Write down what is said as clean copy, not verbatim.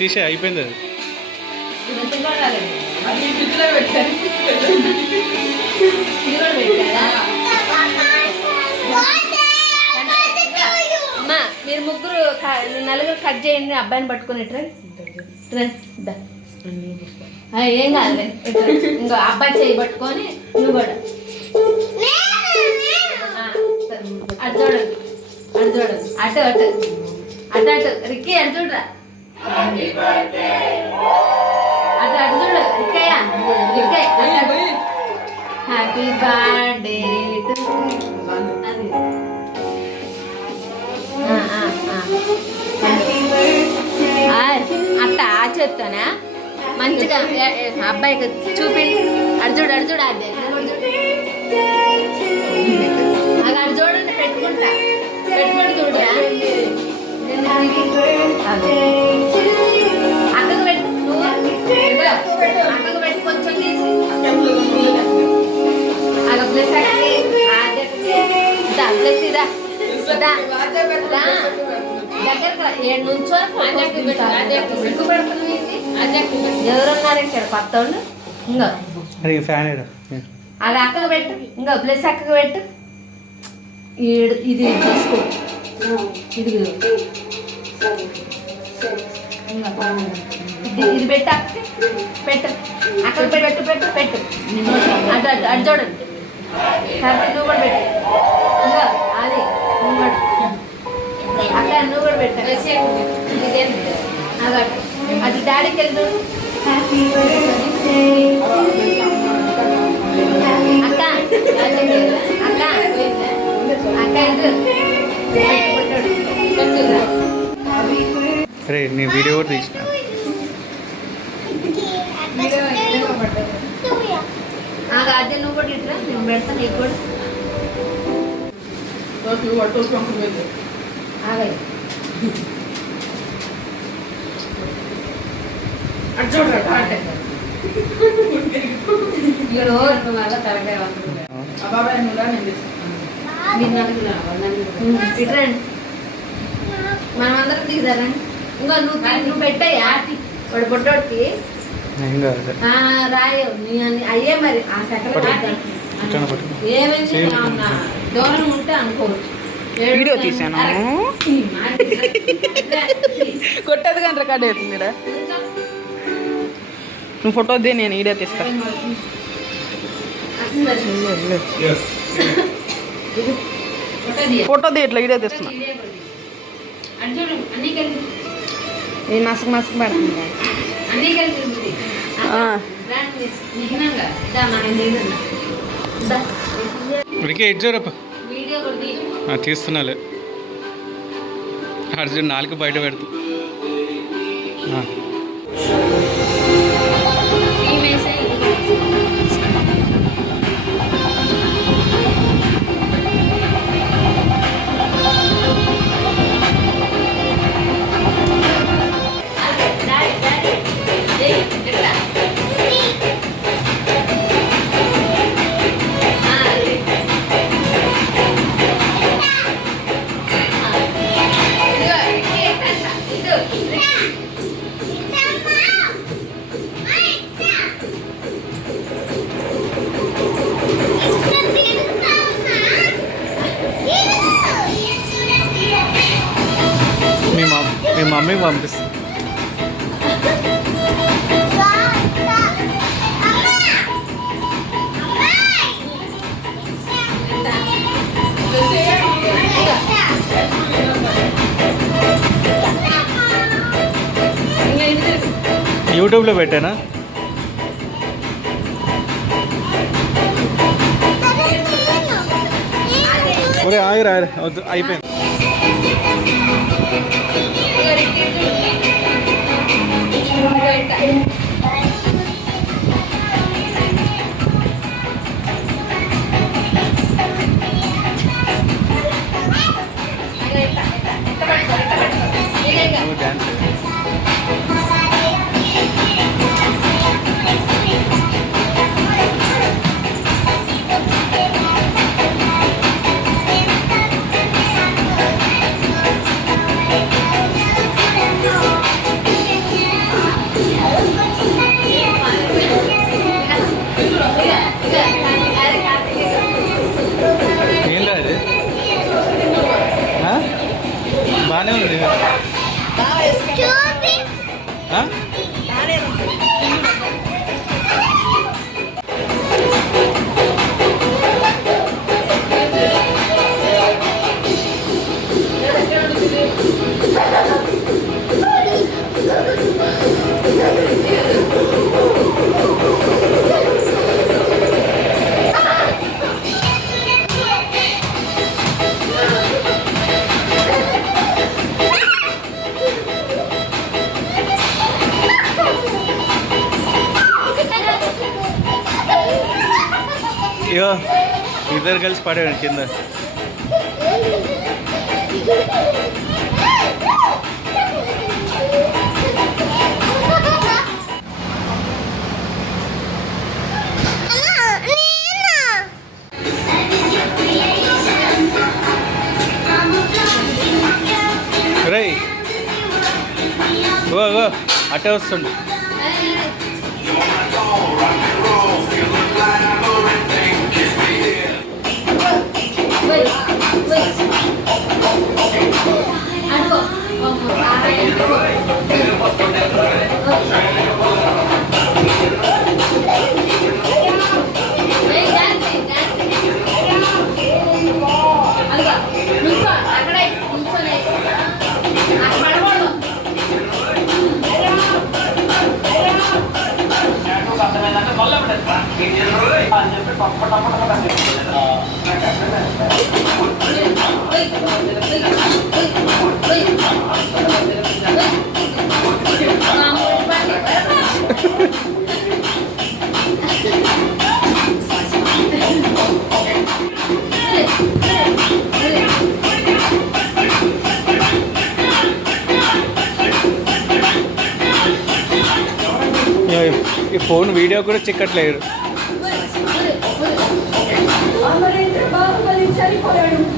తీసే అయిపోయింది అమ్మా మీరు ముగ్గురు నలుగురు కట్ చేయండి, అబ్బాయిని పట్టుకుని ఏం కాదు. ఇంకో అబ్బాయి చేయి పట్టుకొని నువ్వు కూడా అటు చూడండి, అటు చూడండి, అటు అటు అటు అటు రిక్కీ అటు చూడరా, అటు అటు చూడు రిక్కయ్య, రిక్కయ్య హ్యాపీ బర్త్డే అట్ట ఆచేస్తానా మంచిగా అబ్బాయికి చూపిండి. అడుచూడు అడుచూడు అదే అది అడు చూడండి, పెట్టుకుంటా పెట్టుకోండి చూడరా, అక్కకు పెట్టు, నువ్వు అక్కకు పెట్టి కొంచెం తీసి అలా ప్లస్ ప్లస్ ఇదా దగ్గర నుంచో ఎవరున్నారు ఇక్కడ కొత్తోళ్ళు. ఇంకో అది అక్కకు పెట్టు, ఇంకో ప్లస్ అక్కకు పెట్టు, ఇది తీసుకో, ఇది ఇది పెట్టు, అక్కకి పెట్టు, అక్కకు పెట్టు పెట్టు పెట్టు అటు అటు అటు చూడండి, కాబట్టి నువ్వు కూడా పెట్టు, ఇంకా అది నువ్వు కూడా అక్క నువ్వు కూడా పెట్టు, అది డాడీకి వెళ్తూ అక్క అక్క అక్క అరే నీ వీడియో కూడా తీసిన అదే నువ్వు కూడా ఇట్లా నేను పెడతా నీకు కూడా మనమందరం దిగుదారండి. ఇంకో నువ్వు పెట్టాయా వాడు పొట్టోడికి రాయవు అయ్యే మరి ఆ సెకండ్ ఏమైంది దూరం ఉంటే అనుకోవచ్చు. వీడియో తీసాను కొట్టదు కానీ రికార్డ్ అవుతుందిరా. నువ్వు ఫోటో దే, నేను వీడియో తీస్తా. ఫోటో దే, ఇట్లా వీడియో తీస్తున్నా. ఈ మసక మసక పడుతుంది. తీస్తున్నాలే అర్జున్ నాలుగు బయట పెడుతూ మీ మమ్మీ పంపిస్తుంది. యూట్యూబ్లో పెట్టానా? ఒరే ఆగిరా వద్దు, అయిపోయింది. డాన్స్ బాగానే ఉంది ఆ? ఇగో ఇద్దరు కలిసి పడేవాడు కింద. రేయ్ ఓ ఓ అట్టే వస్తుండు. ఈ ఫోన్ వీడియో కూడా చిక్కట్లేదు. చనిపోయాడు.